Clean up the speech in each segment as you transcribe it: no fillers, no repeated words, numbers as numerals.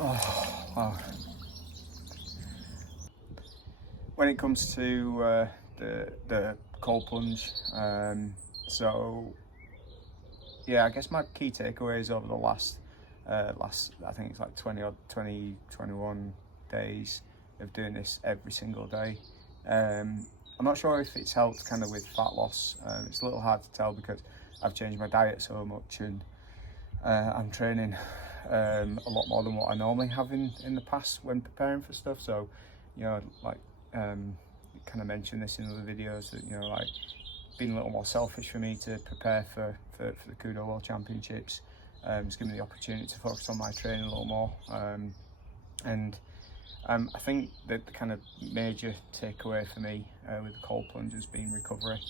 Oh, wow. When it comes to the cold plunge, so yeah, I guess my key takeaways over the last I think it's like 21 days of doing this every single day. I'm not sure if it's helped kind of with fat loss. It's a little hard to tell because I've changed my diet so much, and I'm training a lot more than what I normally have in the past when preparing for stuff. So, you know, like kind of mentioned this in other videos that, you know, like been a little more selfish for me to prepare for the Kudo World Championships. It's given me the opportunity to focus on my training a little more. And I think that the kind of major takeaway for me with the cold plunge has been recovery.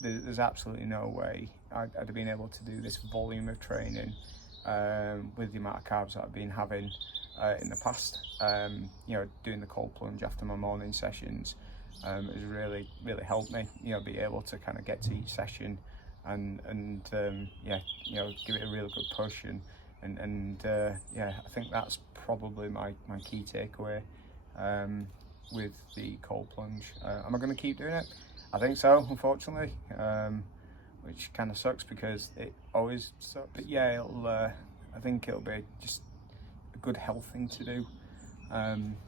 There's absolutely no way I'd have been able to do this volume of training with the amount of carbs that I've been having in the past. You know, doing the cold plunge after my morning sessions has really helped me, you know, be able to kind of get to each session and yeah, you know, give it a really good push and yeah, I think that's probably my key takeaway with the cold plunge. Am I going to keep doing it? I think so, unfortunately, which kind of sucks because it always sucks. But yeah, I think it'll be just a good health thing to do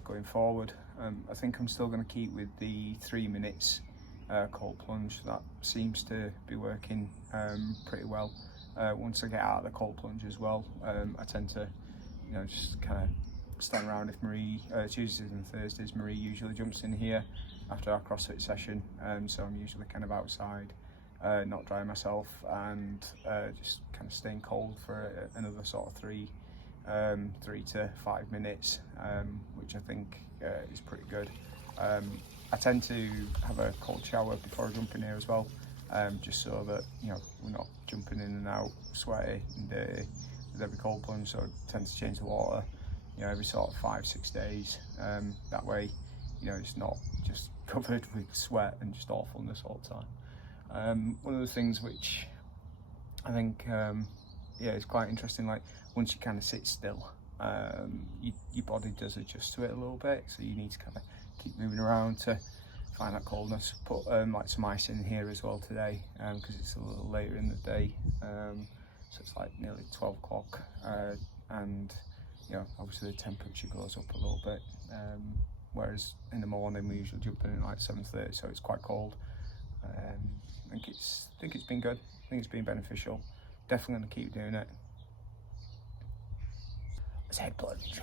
going forward. I think I'm still going to keep with the 3 minutes cold plunge. That seems to be working pretty well. Once I get out of the cold plunge as well, I tend to, you know, just kind of stand around. If Marie, Tuesdays and Thursdays, Marie usually jumps in here after our CrossFit session, so I'm usually kind of outside, not drying myself, and just kind of staying cold for another sort of 3 to 5 minutes, which I think is pretty good. I tend to have a cold shower before I jump in here as well, just so that, you know, we're not jumping in and out sweaty and dirty with every cold plunge. So I tend to change the water, you know, every sort of 5-6 days. That way, you know, it's not just covered with sweat and just awfulness all the time. One of the things which I think yeah, it's quite interesting, like once you kind of sit still, your body does adjust to it a little bit, so you need to kind of keep moving around to find that coldness. Put like some ice in here as well today, because it's a little later in the day, so it's like nearly 12 o'clock, and you know, obviously the temperature goes up a little bit, whereas in the morning we usually jump in at like 7:30, so it's quite cold. I think it's been good. I think it's been beneficial. Definitely going to keep doing it. Let's head plunge.